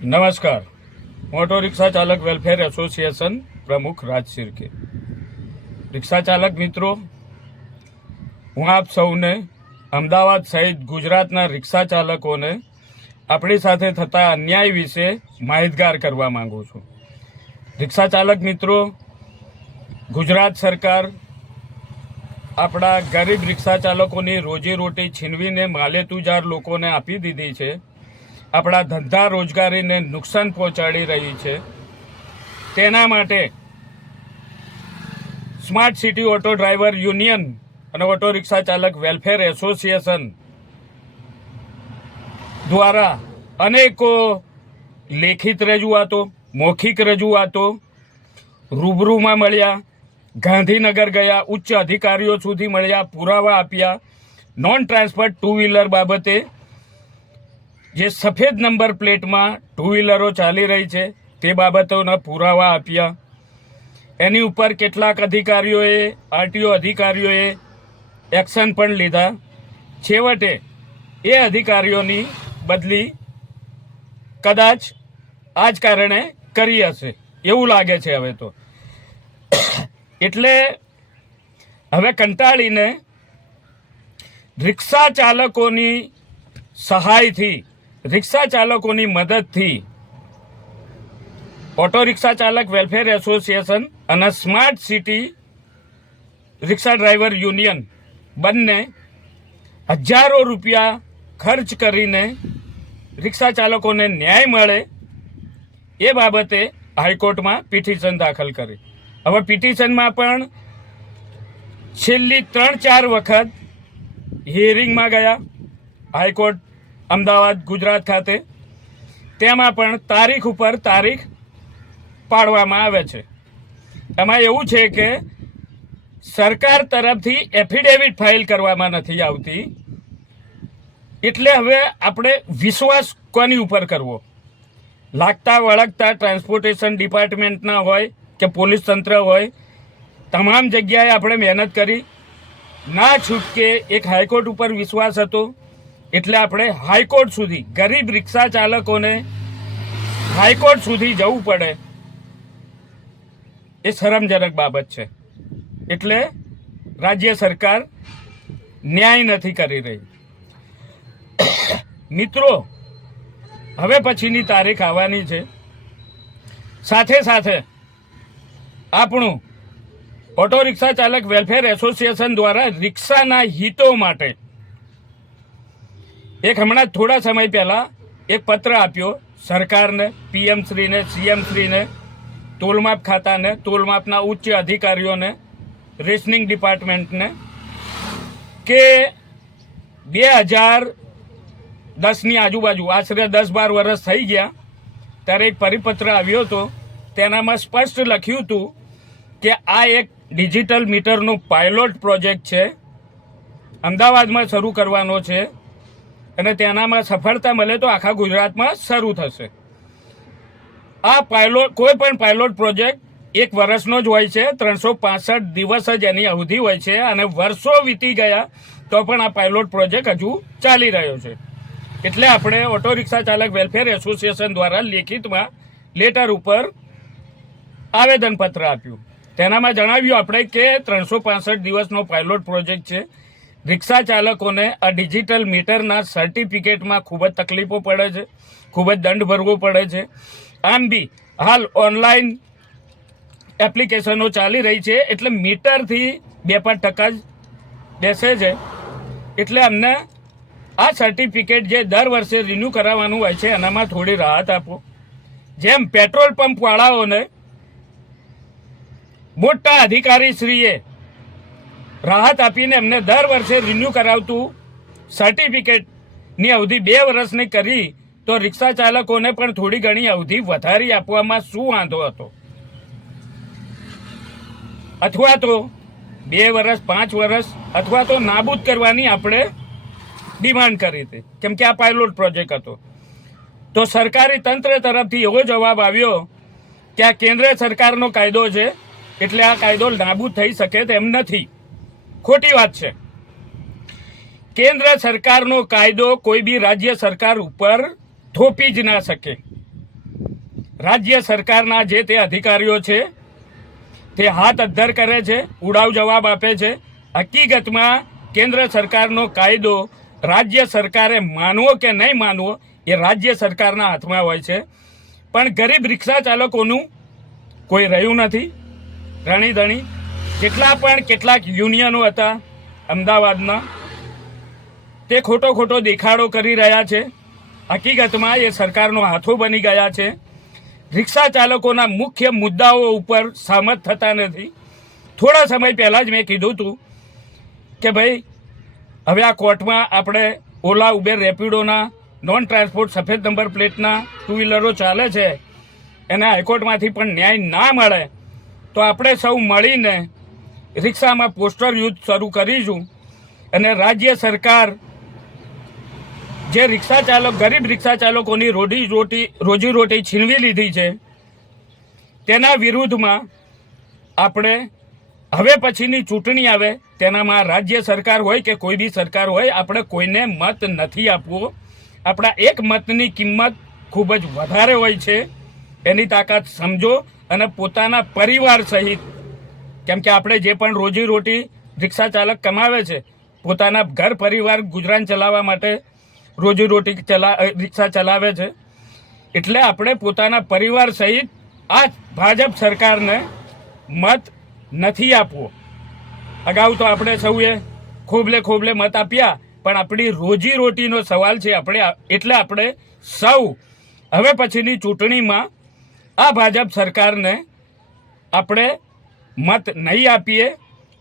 નમસ્કાર. Auto rickshaw ચાલક welfare association પ્રમુખ રાજ શિર્કે. રિક્ષા ચાલક મિત્રો, હું આપ સૌને અમદાવાદ સહિત ગુજરાતના રિક્ષા ચાલકોને આપણી સાથે થતા અન્યાય વિશે માહિતગાર કરવા માંગુ છું. રિક્ષા ચાલક મિત્રો, ગુજરાત સરકાર આપણા ગરીબ રિક્ષા ચાલકોની રોજીરોટી છીનવીને માલેતુજાર લોકોને આપી દીધી છે. આપણા ધંધા રોજગારીને નુકસાન પહોંચાડી રહી છે. તેના માટે smart city auto driver union અને ઓટો રિક્ષા ચાલક વેલફેર એસોસિએશન દ્વારા અનેકો લેખિત રજૂઆતો, મૌખિક રજૂઆતો, રૂબરૂમાં મળ્યા, ગાંધીનગર ગયા, ઉચ્ચ અધિકારીઓ સુધી મળ્યા, પુરાવા આપ્યા. નોન ટ્રાન્સફર ટુ વ્હીલર બાબતે જે સફેદ નંબર પ્લેટમાં ટુ વ્હીલરો ચાલી રહી છે તે બાબતોના પુરાવા આપ્યા. એની ઉપર કેટલાક અધિકારીઓએ, આરટીઓ અધિકારીઓએ એક્શન પણ લીધા. છેવટે એ અધિકારીઓની બદલી કદાચ આ જ કારણે કરી હશે એવું લાગે છે હવે તો. એટલે હવે કંટાળીને રિક્ષા ચાલકોની સહાયથી, રિક્ષા ચાલકોની મદદથી ઓટો રિક્ષા ચાલક વેલફેર એસોસિએશન અને સ્માર્ટ સિટી રિક્ષા ડ્રાઈવર યુનિયન બંને હજારો રૂપિયા ખર્ચ કરીને રિક્ષા ચાલકોને ન્યાય મળે એ બાબતે હાઈકોર્ટમાં પિટિશન દાખલ કરી. હવે પિટિશનમાં પણ છેલ્લી 3-4 વખત હિયરિંગમાં ગયા હાઈકોર્ટ અમદાવાદ ગુજરાત ખાતે. તેમાં પણ તારીખ ઉપર તારીખ પાડવામાં આવે છે. એમાં એવું છે કે સરકાર તરફથી એફિડેવિટ ફાઇલ કરવામાં નથી આવતી. એટલે હવે આપણે વિશ્વાસ કોની ઉપર કરવો? લાગતા વળગતા ટ્રાન્સપોર્ટેશન ડિપાર્ટમેન્ટના હોય કે પોલીસ તંત્ર હોય, તમામ જગ્યાએ આપણે મહેનત કરી, ના છૂટકે એક હાઈકોર્ટ ઉપર વિશ્વાસ હતો. એટલે આપણે હાઈકોર્ટ સુધી, ગરીબ રિક્ષા ચાલકોને હાઈકોર્ટ સુધી જવું પડે એ શરમજનક બાબત છે. એટલે રાજ્ય સરકાર ન્યાય નથી કરી રહી. મિત્રો, હવે પછીની તારીખ આવવાની છે. સાથે સાથે આપણું ઓટો રિક્ષા ચાલક વેલફેર એસોસિએશન દ્વારા રિક્ષાના હિતો માટે એક હમણાં થોડા સમય પહેલાં એક પત્ર આપ્યો સરકારને, પીએમ શ્રીને, સીએમ શ્રીને, તોલમાપ ખાતાને, તોલમાપના ઉચ્ચ અધિકારીઓને, રેશનિંગ ડિપાર્ટમેન્ટને કે 2010ની આજુબાજુ, આશરે 10-12 વર્ષ થઈ ગયા ત્યારે એક પરિપત્ર આવ્યો હતો. તેનામાં સ્પષ્ટ લખ્યું હતું કે આ એક ડિજિટલ મીટરનો પાયલોટ પ્રોજેક્ટ છે, અમદાવાદમાં શરૂ કરવાનો છે અને તેનામાં સફળતા મળે તો આખા ગુજરાતમાં શરૂ થશે. આ પાયલોટ, કોઈ પણ પાયલોટ પ્રોજેક્ટ 1 વર્ષનો જ હોય છે. 365 દિવસ જ એની અવધિ હોય છે અને વર્ષો વીતી ગયા તો પણ આ પાયલોટ પ્રોજેક્ટ હજુ ચાલી રહ્યો છે. એટલે આપણે ઓટો રિક્ષા ચાલક વેલફેર એસોસિએશન દ્વારા લેખિતમાં લેટર ઉપર આવેદનપત્ર આપ્યું. તેનામાં જણાવ્યું આપણે કે 365 દિવસનો પાયલોટ પ્રોજેક્ટ છે. રિક્ષા ચાલકોને આ ડિજિટલ મીટરના સર્ટિફિકેટમાં ખૂબ જ તકલીફો પડે છે, ખૂબ જ દંડ ભરવો પડે છે. આમ બી હાલ ઓનલાઈન એપ્લિકેશનો ચાલી રહી છે એટલે મીટરથી 2-5% જ બેસે છે. એટલે અમને આ સર્ટિફિકેટ જે દર વર્ષે રિન્યૂ કરાવવાનું હોય છે એનામાં થોડી રાહત આપો. જેમ પેટ્રોલ પંપવાળાઓને મોટા અધિકારીશ્રીએ રાહત આપીને એમને દર વર્ષે રિન્યૂ કરાવતું સર્ટિફિકેટની અવધિ 2 વર્ષની કરી તો રિક્ષા ચાલકોને પણ થોડી ઘણી અવધિ વધારી આપવામાં શું વાંધો હતો? અથવા તો 2 વર્ષ, 5 વર્ષ અથવા તો નાબૂદ કરવાની આપણે ડિમાન્ડ કરી હતી, કેમ કે આ પાયલોટ પ્રોજેક્ટ હતો. તો સરકારી તંત્ર તરફથી એવો જવાબ આવ્યો કે આ કેન્દ્ર સરકારનો કાયદો છે એટલે આ કાયદો નાબૂદ થઈ શકે તેમ નથી. ખોટી વાત છે. કેન્દ્ર સરકારનો કાયદો કોઈ બી રાજ્ય સરકાર ઉપર થોપી જ ના શકે. રાજ્ય સરકારના જે તે અધિકારીઓ છે તે હાથ અદ્ધર કરે છે, ઉડાવ જવાબ આપે છે. હકીકતમાં કેન્દ્ર સરકારનો કાયદો રાજ્ય સરકારે માનવો કે નહીં માનવો એ રાજ્ય સરકારના હાથમાં હોય છે. પણ ગરીબ રિક્ષા ચાલકોનું કોઈ રહ્યું નથી. રણીધણી કેટલાક યુનિયનો હતા અમદાવાદના, તે ખોટો દેખાડો કરી રહ્યા છે. હકીકતમાં એ સરકારનો હાથો બની ગયા છે. રિક્ષા ચાલકોના મુખ્ય મુદ્દાઓ ઉપર સહમત થતા નથી. થોડા સમય પહેલાં જ મેં કીધું હતું કે ભાઈ હવે આ કોર્ટમાં આપણે ઓલા, ઉબેર, રેપિડોના નોન ટ્રાન્સપોર્ટ સફેદ નંબર પ્લેટના ટુ વ્હીલરો ચાલે છે એને હાઈકોર્ટમાંથી પણ ન્યાય ના મળે તો આપણે સૌ મળીને રિક્ષામાં પોસ્ટર યુદ્ધ શરૂ કરીશું. અને રાજ્ય સરકાર જે ગરીબ રિક્ષા ચાલકોની રોજીરોટી છીનવી લીધી છે તેના વિરુદ્ધમાં આપણે હવે પછીની ચૂંટણી આવે તેનામાં રાજ્ય સરકાર હોય કે કોઈ બી સરકાર હોય, આપણે કોઈને મત નથી આપવો. આપણા એક મતની કિંમત ખૂબ જ વધારે હોય છે. એની તાકાત સમજો અને પોતાના પરિવાર સહિત, કેમ કે આપણે જે પણ રોજીરોટી રિક્ષા ચાલક કમાવે છે પોતાના ઘર પરિવાર ગુજરાન ચલાવવા માટે રોજીરોટી રિક્ષા ચલાવે છે, એટલે આપણે પોતાના પરિવાર સહિત આ ભાજપ સરકારને મત નથી આપવો. અગાઉ તો આપણે સૌએ ખોબલે મત આપ્યા, પણ આપણી રોજીરોટીનો સવાલ છે. આપણે સૌ હવે પછીની ચૂંટણીમાં આ ભાજપ સરકારને આપણે મત નહીં આપીએ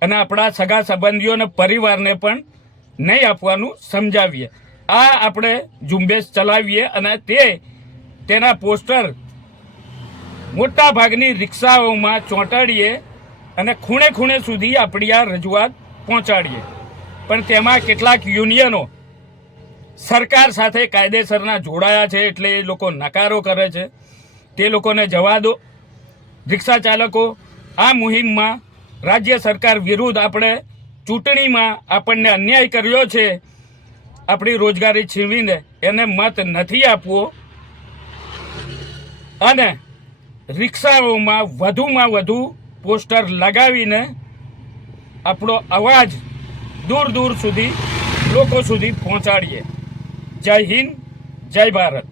અને આપણા સગા સંબંધીઓને પરિવારને પણ નહીં આપવાનું સમજાવીએ. આ આપણે ઝુંબેશ ચલાવીએ અને તેના પોસ્ટર મોટા ભાગની રિક્ષાઓમાં ચોંટાડીએ અને ખૂણે સુધી આપણી આ રજૂઆત પહોંચાડીએ. પણ તેમાં કેટલાક યુનિયનો સરકાર સાથે કાયદેસરના જોડાયા છે એટલે એ લોકો નકારો કરે છે. તે લોકોને જવા દો. રિક્ષા ચાલકો આ મુહિમમાં રાજ્ય સરકાર વિરુદ્ધ આપણે ચૂંટણીમાં આપણને અન્યાય કર્યો છે, આપણી રોજગારી છીનવીને, એને મત નથી આપવો અને રિક્ષાઓમાં વધુમાં વધુ પોસ્ટર લગાવીને આપણો અવાજ દૂર સુધી લોકો સુધી પહોંચાડીએ. જય હિન્દ, જય ભારત.